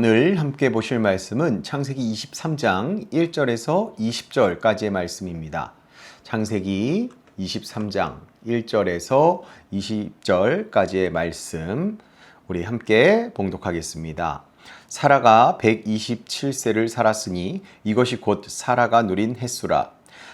오늘 함께 보실 말씀은 창세기 23장 1절에서 20절까지의 말씀입니다. 창세기 23장 1절에서 20절까지의 말씀 우리 함께 봉독하겠습니다. 사라가 127세를 살았으니 이것이 곧 사라가 누린 햇수라.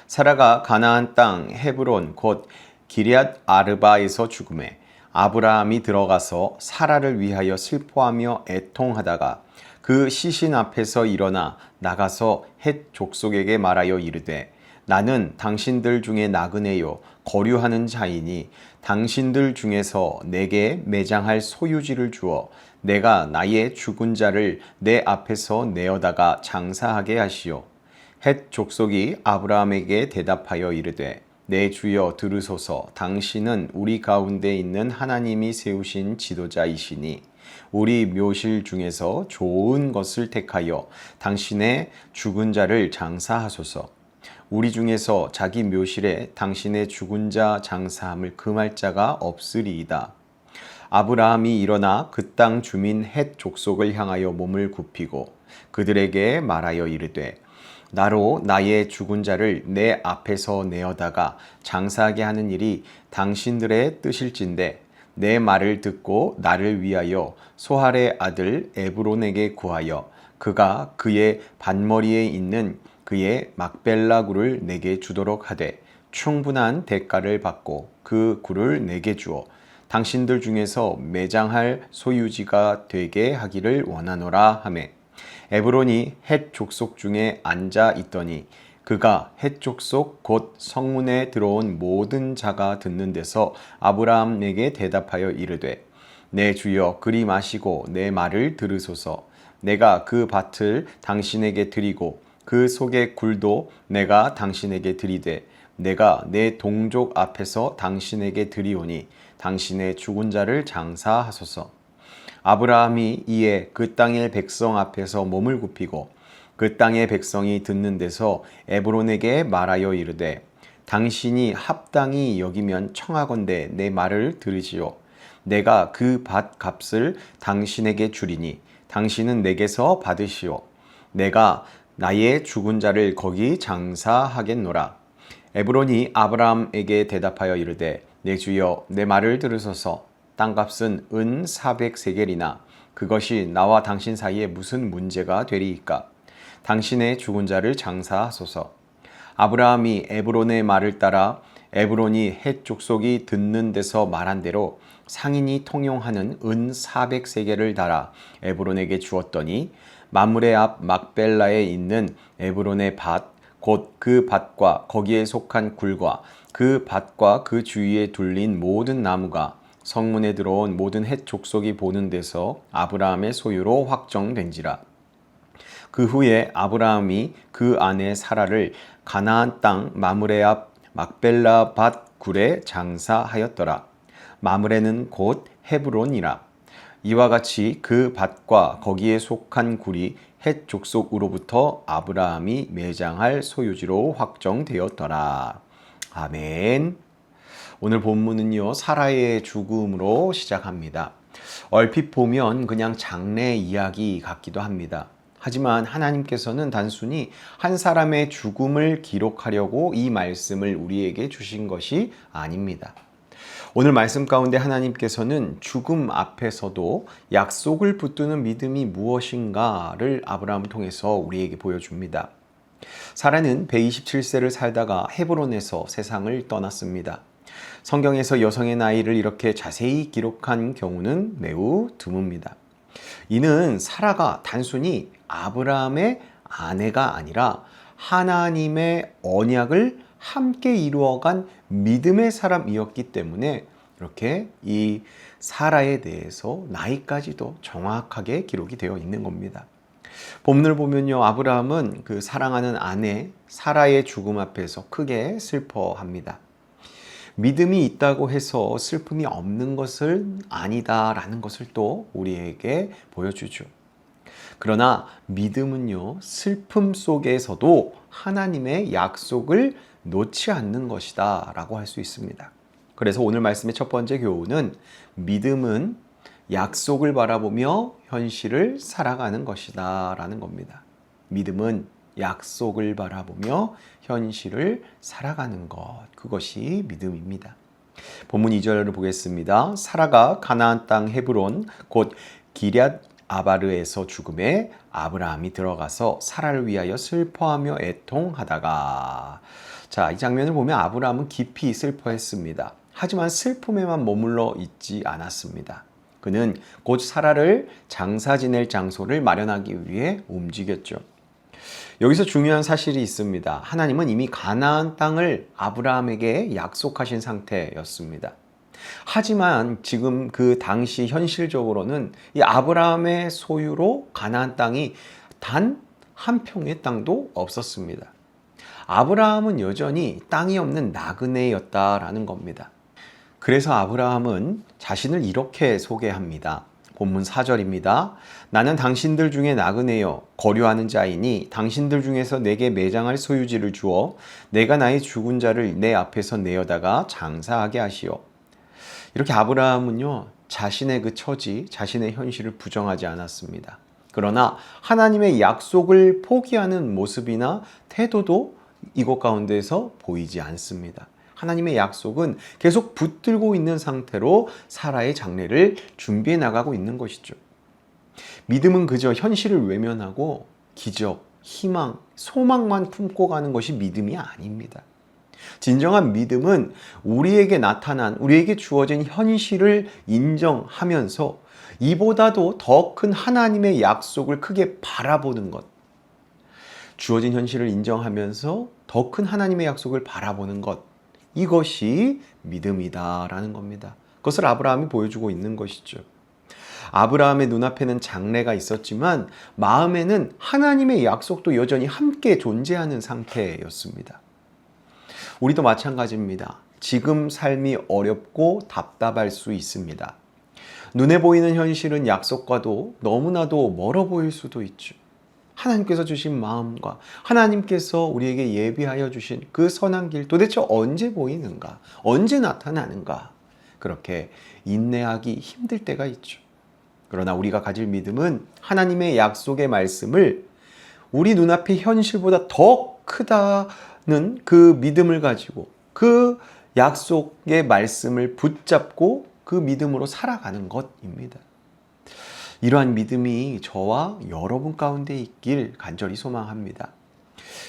사라가 가나안 땅 헤브론 곧 기럇 아르바에서 죽음에 아브라함이 들어가서 사라를 위하여 슬퍼하며 애통하다가 그 시신 앞에서 일어나 나가서 헷 족속에게 말하여 이르되 나는 당신들 중에 나그네요 거류하는 자이니 당신들 중에서 내게 매장할 소유지를 주어 내가 나의 죽은 자를 내 앞에서 내어다가 장사하게 하시오. 헷 족속이 아브라함에게 대답하여 이르되 내 주여 들으소서. 당신은 우리 가운데 있는 하나님이 세우신 지도자이시니 우리 묘실 중에서 좋은 것을 택하여 당신의 죽은 자를 장사하소서. 우리 중에서 자기 묘실에 당신의 죽은 자 장사함을 금할 자가 없으리이다. 아브라함이 일어나 그 땅 주민 헷 족속을 향하여 몸을 굽히고 그들에게 말하여 이르되 나로 나의 죽은 자를 내 앞에서 내어다가 장사하게 하는 일이 당신들의 뜻일진데 내 말을 듣고 나를 위하여 소할의 아들 에브론에게 구하여 그가 그의 반머리에 있는 그의 막벨라 굴을 내게 주도록 하되 충분한 대가를 받고 그 굴을 내게 주어 당신들 중에서 매장할 소유지가 되게 하기를 원하노라 하매 에브론이 헷 족속 중에 앉아 있더니 그가 헷 족속 곧 성문에 들어온 모든 자가 듣는 데서 아브라함에게 대답하여 이르되 내 주여 그리 마시고 내 말을 들으소서. 내가 그 밭을 당신에게 드리고 그 속의 굴도 내가 당신에게 드리되 내가 내 동족 앞에서 당신에게 드리오니 당신의 죽은 자를 장사하소서. 아브라함이 이에 그 땅의 백성 앞에서 몸을 굽히고 그 땅의 백성이 듣는 데서 에브론에게 말하여 이르되 당신이 합당히 여기면 청하건대 내 말을 들으시오. 내가 그 밭 값을 당신에게 주리니 당신은 내게서 받으시오. 내가 나의 죽은 자를 거기 장사하겠노라. 에브론이 아브라함에게 대답하여 이르되 내 주여 내 말을 들으소서. 땅값은 은 400세겔이나 그것이 나와 당신 사이에 무슨 문제가 되리이까? 당신의 죽은 자를 장사하소서. 아브라함이 에브론의 말을 따라 에브론이 헷 족속이 듣는 데서 말한 대로 상인이 통용하는 은 400세겔을 달아 에브론에게 주었더니 마므레 앞 막벨라에 있는 에브론의 밭 곧 그 밭과 거기에 속한 굴과 그 밭과 그 주위에 둘린 모든 나무가 성문에 들어온 모든 헷 족속이 보는 데서 아브라함의 소유로 확정된지라. 그 후에 아브라함이 그 아내 사라를 가나안 땅 마므레 앞 막벨라 밭 굴에 장사하였더라. 마므레는 곧 헤브론이라. 이와 같이 그 밭과 거기에 속한 굴이 헷 족속으로부터 아브라함이 매장할 소유지로 확정되었더라. 아멘. 오늘 본문은요, 사라의 죽음으로 시작합니다. 얼핏 보면 그냥 장래 이야기 같기도 합니다. 하지만 하나님께서는 단순히 한 사람의 죽음을 기록하려고 이 말씀을 우리에게 주신 것이 아닙니다. 오늘 말씀 가운데 하나님께서는 죽음 앞에서도 약속을 붙드는 믿음이 무엇인가를 아브라함을 통해서 우리에게 보여줍니다. 사라는 127세를 살다가 헤브론에서 세상을 떠났습니다. 성경에서 여성의 나이를 이렇게 자세히 기록한 경우는 매우 드뭅니다. 이는 사라가 단순히 아브라함의 아내가 아니라 하나님의 언약을 함께 이루어간 믿음의 사람이었기 때문에 이렇게 이 사라에 대해서 나이까지도 정확하게 기록이 되어 있는 겁니다. 본문을 보면요, 아브라함은 그 사랑하는 아내 사라의 죽음 앞에서 크게 슬퍼합니다. 믿음이 있다고 해서 슬픔이 없는 것은 아니다라는 것을 또 우리에게 보여주죠. 그러나 믿음은요, 슬픔 속에서도 하나님의 약속을 놓지 않는 것이다 라고 할 수 있습니다. 그래서 오늘 말씀의 첫 번째 교훈은 믿음은 약속을 바라보며 현실을 살아가는 것이다 라는 겁니다. 믿음은 약속을 바라보며 현실을 살아가는 것, 그것이 믿음입니다. 본문 2절을 보겠습니다. 사라가 가나안 땅 헤브론 곧 기럇 아바르에서 죽음에 아브라함이 들어가서 사라를 위하여 슬퍼하며 애통하다가, 자, 이 장면을 보면 아브라함은 깊이 슬퍼했습니다. 하지만 슬픔에만 머물러 있지 않았습니다. 그는 곧 사라를 장사 지낼 장소를 마련하기 위해 움직였죠. 여기서 중요한 사실이 있습니다. 하나님은 이미 가나안 땅을 아브라함에게 약속하신 상태였습니다. 하지만 지금 그 당시 현실적으로는 이 아브라함의 소유로 가나안 땅이 단 한 평의 땅도 없었습니다. 아브라함은 여전히 땅이 없는 나그네였다라는 겁니다. 그래서 아브라함은 자신을 이렇게 소개합니다. 본문 4절입니다. 나는 당신들 중에 나그네여 거류하는 자이니 당신들 중에서 내게 매장할 소유지를 주어 내가 나의 죽은 자를 내 앞에서 내어다가 장사하게 하시오. 이렇게 아브라함은요, 자신의 그 처지, 자신의 현실을 부정하지 않았습니다. 그러나 하나님의 약속을 포기하는 모습이나 태도도 이곳 가운데에서 보이지 않습니다. 하나님의 약속은 계속 붙들고 있는 상태로 사라의 장례를 준비해 나가고 있는 것이죠. 믿음은 그저 현실을 외면하고 기적, 희망, 소망만 품고 가는 것이 믿음이 아닙니다. 진정한 믿음은 우리에게 나타난, 우리에게 주어진 현실을 인정하면서 이보다도 더 큰 하나님의 약속을 크게 바라보는 것. 주어진 현실을 인정하면서 더 큰 하나님의 약속을 바라보는 것. 이것이 믿음이다라는 겁니다. 그것을 아브라함이 보여주고 있는 것이죠. 아브라함의 눈앞에는 장래가 있었지만 마음에는 하나님의 약속도 여전히 함께 존재하는 상태였습니다. 우리도 마찬가지입니다. 지금 삶이 어렵고 답답할 수 있습니다. 눈에 보이는 현실은 약속과도 너무나도 멀어 보일 수도 있죠. 하나님께서 주신 마음과 하나님께서 우리에게 예비하여 주신 그 선한 길 도대체 언제 보이는가? 언제 나타나는가? 그렇게 인내하기 힘들 때가 있죠. 그러나 우리가 가질 믿음은 하나님의 약속의 말씀을 우리 눈앞의 현실보다 더 크다는 그 믿음을 가지고 그 약속의 말씀을 붙잡고 그 믿음으로 살아가는 것입니다. 이러한 믿음이 저와 여러분 가운데 있길 간절히 소망합니다.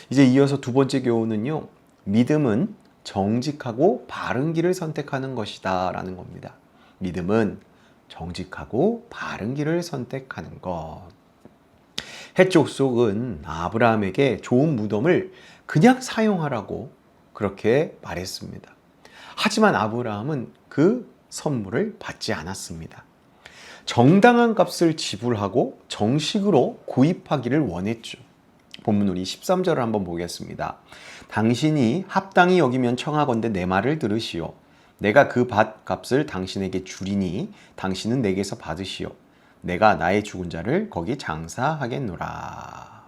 이제 이어서 두 번째 교훈은요, 믿음은 정직하고 바른 길을 선택하는 것이다 라는 겁니다. 믿음은 정직하고 바른 길을 선택하는 것. 헷 족속은 아브라함에게 좋은 무덤을 그냥 사용하라고 그렇게 말했습니다. 하지만 아브라함은 그 선물을 받지 않았습니다. 정당한 값을 지불하고 정식으로 구입하기를 원했죠. 본문 우리 13절을 한번 보겠습니다. 당신이 합당히 여기면 청하건대 내 말을 들으시오. 내가 그 밭 값을 당신에게 주리니 당신은 내게서 받으시오. 내가 나의 죽은 자를 거기 장사하겠노라.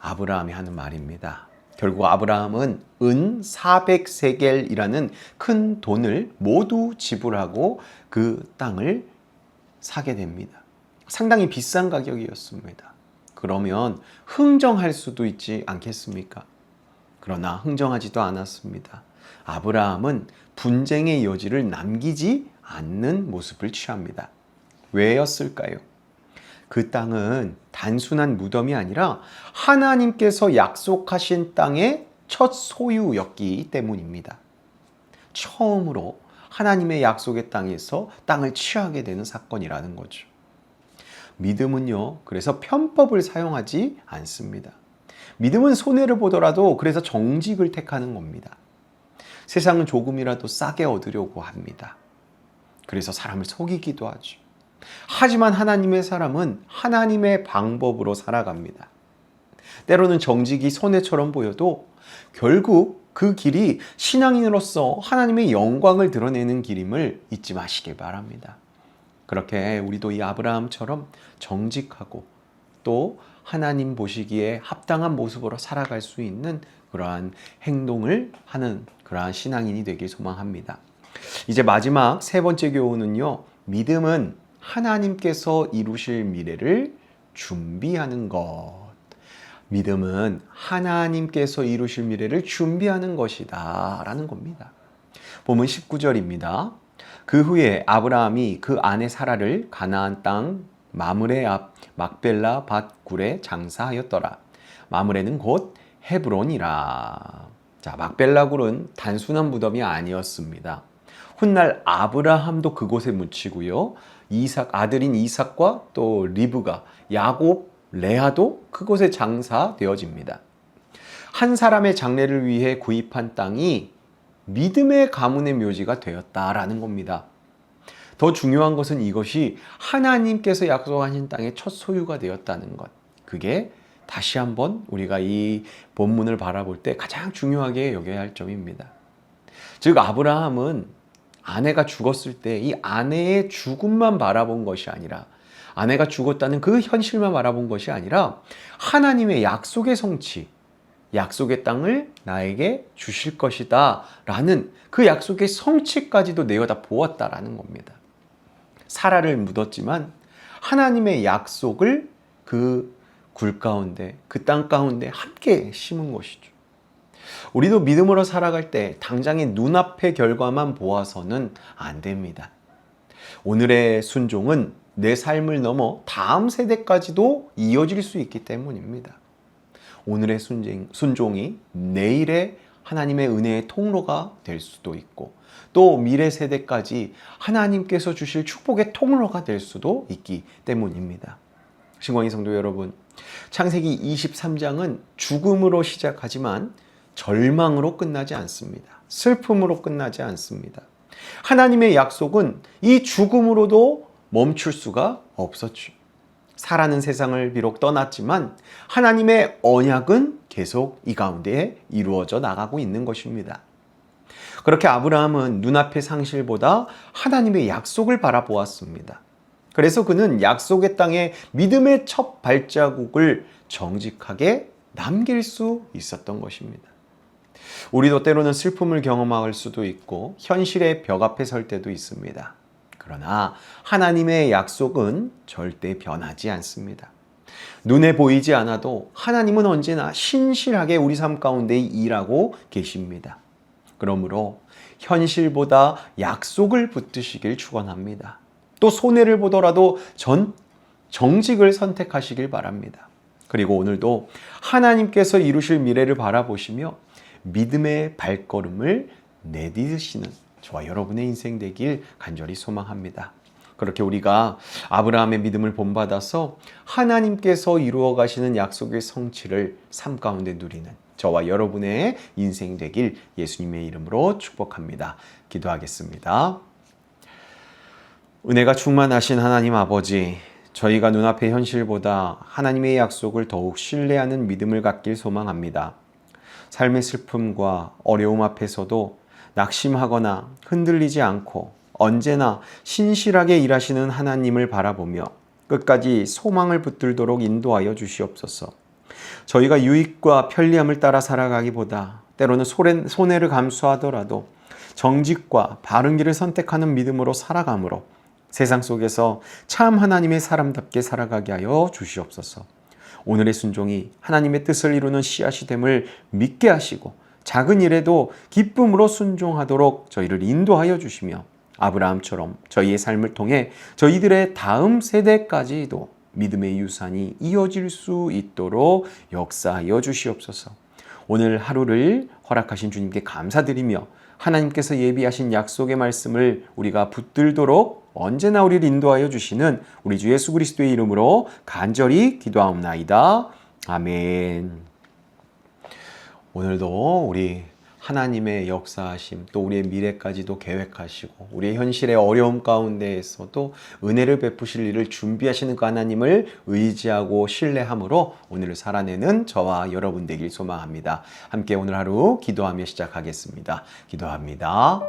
아브라함이 하는 말입니다. 결국 아브라함은 은 400세겔이라는 큰 돈을 모두 지불하고 그 땅을 사게 됩니다. 상당히 비싼 가격이었습니다. 그러면 흥정할 수도 있지 않겠습니까? 그러나 흥정하지도 않았습니다. 아브라함은 분쟁의 여지를 남기지 않는 모습을 취합니다. 왜였을까요? 그 땅은 단순한 무덤이 아니라 하나님께서 약속하신 땅의 첫 소유였기 때문입니다. 처음으로 하나님의 약속의 땅에서 땅을 취하게 되는 사건이라는 거죠. 믿음은요, 그래서 편법을 사용하지 않습니다. 믿음은 손해를 보더라도 그래서 정직을 택하는 겁니다. 세상은 조금이라도 싸게 얻으려고 합니다. 그래서 사람을 속이기도 하죠. 하지만 하나님의 사람은 하나님의 방법으로 살아갑니다. 때로는 정직이 손해처럼 보여도 결국 그 길이 신앙인으로서 하나님의 영광을 드러내는 길임을 잊지 마시길 바랍니다. 그렇게 우리도 이 아브라함처럼 정직하고 또 하나님 보시기에 합당한 모습으로 살아갈 수 있는 그러한 행동을 하는 그러한 신앙인이 되길 소망합니다. 이제 마지막 세 번째 교훈은요, 믿음은 하나님께서 이루실 미래를 준비하는 것. 믿음은 하나님께서 이루실 미래를 준비하는 것이다 라는 겁니다. 본문 19절입니다. 그 후에 아브라함이 그 아내 사라를 가나안 땅 마므레 앞 막벨라 밭굴에 장사하였더라. 마므레는 곧 헤브론이라. 자, 막벨라 굴은 단순한 무덤이 아니었습니다. 훗날 아브라함도 그곳에 묻히고요. 아들인 이삭과 또 리브가, 야곱, 레아도 그곳에 장사되어집니다. 한 사람의 장례를 위해 구입한 땅이 믿음의 가문의 묘지가 되었다라는 겁니다. 더 중요한 것은 이것이 하나님께서 약속하신 땅의 첫 소유가 되었다는 것. 그게 다시 한번 우리가 이 본문을 바라볼 때 가장 중요하게 여겨야 할 점입니다. 즉 아브라함은 아내가 죽었을 때 이 아내의 죽음만 바라본 것이 아니라, 아내가 죽었다는 그 현실만 바라본 것이 아니라 하나님의 약속의 성취, 약속의 땅을 나에게 주실 것이다 라는 그 약속의 성취까지도 내어다 보았다라는 겁니다. 사라를 묻었지만 하나님의 약속을 그 굴 가운데, 그 땅 가운데 함께 심은 것이죠. 우리도 믿음으로 살아갈 때 당장의 눈앞의 결과만 보아서는 안 됩니다. 오늘의 순종은 내 삶을 넘어 다음 세대까지도 이어질 수 있기 때문입니다. 오늘의 순종이 내일의 하나님의 은혜의 통로가 될 수도 있고, 또 미래 세대까지 하나님께서 주실 축복의 통로가 될 수도 있기 때문입니다. 신광희 성도 여러분, 창세기 23장은 죽음으로 시작하지만 절망으로 끝나지 않습니다. 슬픔으로 끝나지 않습니다. 하나님의 약속은 이 죽음으로도 멈출 수가 없었죠. 사라는 세상을 비록 떠났지만 하나님의 언약은 계속 이 가운데 이루어져 나가고 있는 것입니다. 그렇게 아브라함은 눈앞의 상실보다 하나님의 약속을 바라보았습니다. 그래서 그는 약속의 땅에 믿음의 첫 발자국을 정직하게 남길 수 있었던 것입니다. 우리도 때로는 슬픔을 경험할 수도 있고 현실의 벽 앞에 설 때도 있습니다. 그러나 하나님의 약속은 절대 변하지 않습니다. 눈에 보이지 않아도 하나님은 언제나 신실하게 우리 삶 가운데 일하고 계십니다. 그러므로 현실보다 약속을 붙드시길 축원합니다. 또 손해를 보더라도 정직을 선택하시길 바랍니다. 그리고 오늘도 하나님께서 이루실 미래를 바라보시며 믿음의 발걸음을 내딛으시는 저와 여러분의 인생 되길 간절히 소망합니다. 그렇게 우리가 아브라함의 믿음을 본받아서 하나님께서 이루어 가시는 약속의 성취를 삶 가운데 누리는 저와 여러분의 인생 되길 예수님의 이름으로 축복합니다. 기도하겠습니다. 은혜가 충만하신 하나님 아버지, 저희가 눈앞의 현실보다 하나님의 약속을 더욱 신뢰하는 믿음을 갖길 소망합니다. 삶의 슬픔과 어려움 앞에서도 낙심하거나 흔들리지 않고 언제나 신실하게 일하시는 하나님을 바라보며 끝까지 소망을 붙들도록 인도하여 주시옵소서. 저희가 유익과 편리함을 따라 살아가기보다 때로는 손해를 감수하더라도 정직과 바른 길을 선택하는 믿음으로 살아감으로 세상 속에서 참 하나님의 사람답게 살아가게 하여 주시옵소서. 오늘의 순종이 하나님의 뜻을 이루는 씨앗이 됨을 믿게 하시고 작은 일에도 기쁨으로 순종하도록 저희를 인도하여 주시며 아브라함처럼 저희의 삶을 통해 저희들의 다음 세대까지도 믿음의 유산이 이어질 수 있도록 역사하여 주시옵소서. 오늘 하루를 허락하신 주님께 감사드리며 하나님께서 예비하신 약속의 말씀을 우리가 붙들도록 언제나 우리를 인도하여 주시는 우리 주 예수 그리스도의 이름으로 간절히 기도하옵나이다. 아멘. 오늘도 우리 하나님의 역사하심, 또 우리의 미래까지도 계획하시고 우리의 현실의 어려움 가운데에서도 은혜를 베푸실 일을 준비하시는 그 하나님을 의지하고 신뢰함으로 오늘을 살아내는 저와 여러분 되길 소망합니다. 함께 오늘 하루 기도하며 시작하겠습니다. 기도합니다.